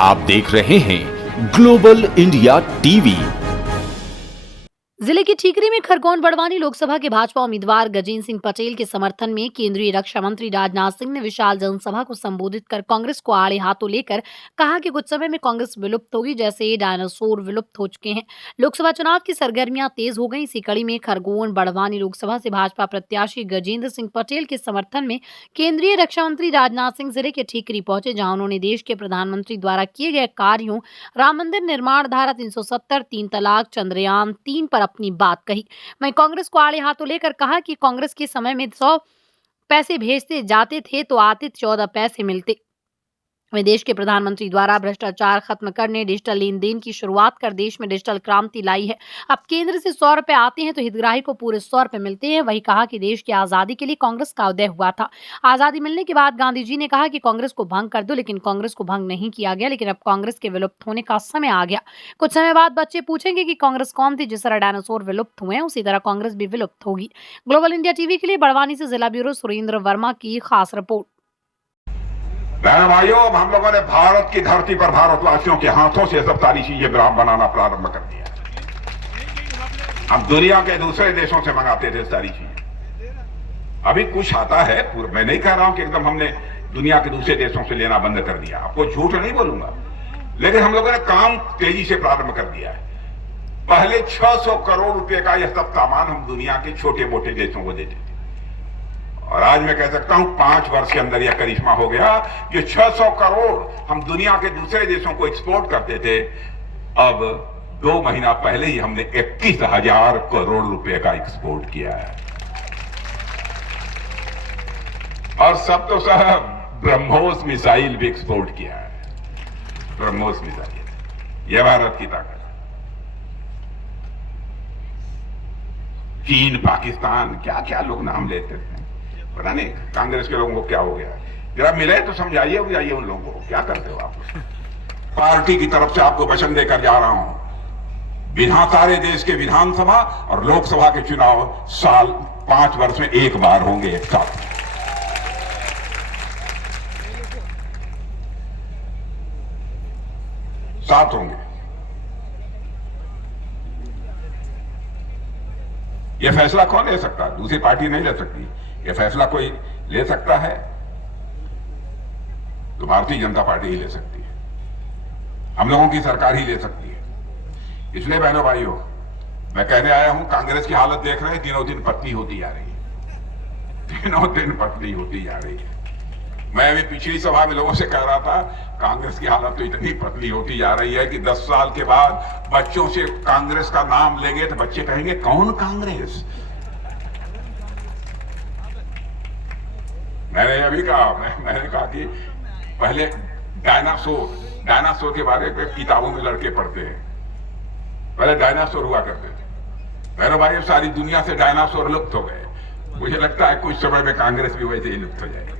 आप देख रहे हैं ग्लोबल इंडिया टीवी। जिले की ठीकरी में खरगोन बड़वानी लोकसभा के भाजपा उम्मीदवार गजेंद्र सिंह पटेल के समर्थन में केंद्रीय रक्षा मंत्री राजनाथ सिंह ने विशाल जनसभा को संबोधित कर कांग्रेस को आड़े हाथों लेकर कहा कि कुछ समय में कांग्रेस विलुप्त होगी, जैसे डायनासोर विलुप्त हो चुके हैं। लोकसभा चुनाव की सरगर्मियां तेज हो गई। इसी कड़ी में खरगोन बड़वानी लोकसभा से भाजपा प्रत्याशी गजेंद्र सिंह पटेल के समर्थन में केंद्रीय रक्षा मंत्री राजनाथ सिंह जिले के ठीकरी पहुंचे, जहां उन्होंने देश के प्रधानमंत्री द्वारा किए गए कार्यों, राम मंदिर निर्माण, धारा 370, 3 तलाक, चंद्रयान 3 पर अपनी बात कही। वहीं कांग्रेस को आड़े हाथों लेकर कहा कि कांग्रेस के समय में 100 पैसे भेजते जाते थे तो आते 14 पैसे मिलते। वहीं देश के प्रधानमंत्री द्वारा भ्रष्टाचार खत्म करने, डिजिटल लेन देन की शुरुआत कर देश में डिजिटल क्रांति लाई है। अब केंद्र से 100 रुपए आते हैं तो हितग्राही को पूरे 100 रुपए मिलते हैं। वही कहा कि देश की आजादी के लिए कांग्रेस का उदय हुआ था। आजादी मिलने के बाद गांधी जी ने कहा कि कांग्रेस को भंग कर दो, लेकिन कांग्रेस को भंग नहीं किया गया। लेकिन अब कांग्रेस के विलुप्त होने का समय आ गया। कुछ समय बाद बच्चे पूछेंगे कि कांग्रेस कौन थी। जिस तरह डायनासोर विलुप्त हुए हैं, उसी तरह कांग्रेस भी विलुप्त होगी। ग्लोबल इंडिया टीवी के लिए बड़वानी से जिला ब्यूरो सुरेंद्र वर्मा की खास रिपोर्ट। बहन भाइयों, अब हम लोगों ने भारत की धरती पर भारतवासियों के हाथों से सब सारी चीजें बनाना प्रारंभ कर दिया। हम दुनिया के दूसरे देशों से मंगाते थे सारी चीजें। अभी कुछ आता है, मैं नहीं कह रहा हूं कि एकदम हमने दुनिया के दूसरे देशों से लेना बंद कर दिया, आपको झूठ नहीं बोलूंगा, लेकिन हम लोगों ने काम तेजी से प्रारंभ कर दिया है। पहले 600 करोड़ रुपए का यह सब सामान हम दुनिया के छोटे मोटे देशों को देते थे, और आज मैं कह सकता हूं 5 वर्ष के अंदर यह करिश्मा हो गया कि 600 करोड़ हम दुनिया के दूसरे देशों को एक्सपोर्ट करते थे। अब 2 महीना पहले ही हमने 21,000 करोड़ रुपए का एक्सपोर्ट किया है। और सब तो सब ब्रह्मोस मिसाइल भी एक्सपोर्ट किया है। ब्रह्मोस मिसाइल, यह भारत की ताकत है। चीन, पाकिस्तान, क्या क्या लोग नाम लेते थे, पता नहीं कांग्रेस के लोगों को क्या हो गया। जरा मिले तो समझाइए उन लोगों को, क्या करते हो आप। पार्टी की तरफ से आपको वचन देकर जा रहा हूं, सारे देश के विधानसभा और लोकसभा के चुनाव साल 5 वर्ष में एक बार होंगे, एक साथ होंगे। यह फैसला कौन ले सकता है? दूसरी पार्टी नहीं ले सकती। यह फैसला कोई ले सकता है तो भारतीय जनता पार्टी ही ले सकती है, हम लोगों की सरकार ही ले सकती है। इसलिए बहनों भाइयों, मैं कहने आया हूं, कांग्रेस की हालत देख रहे हैं, दिनों दिन पतली होती जा रही है, दिनों दिन पतली होती जा रही है। मैं अभी पिछली सभा में लोगों से कह रहा था, कांग्रेस की हालत तो इतनी पतली होती जा रही है कि 10 साल के बाद बच्चों से कांग्रेस का नाम लेंगे तो बच्चे कहेंगे कौन कांग्रेस। मैंने अभी कहा, मैंने कहा कि पहले डायनासोर के बारे में किताबों में लड़के पढ़ते हैं, पहले डायनासोर हुआ करते थे। मेरे भाई, सारी दुनिया से डायनासोर लुप्त हो गए। मुझे लगता है कुछ समय में कांग्रेस भी वैसे ही लुप्त हो जाएगी।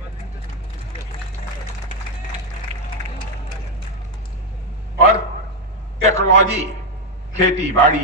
और टेक्नोलॉजी, खेती बाड़ी,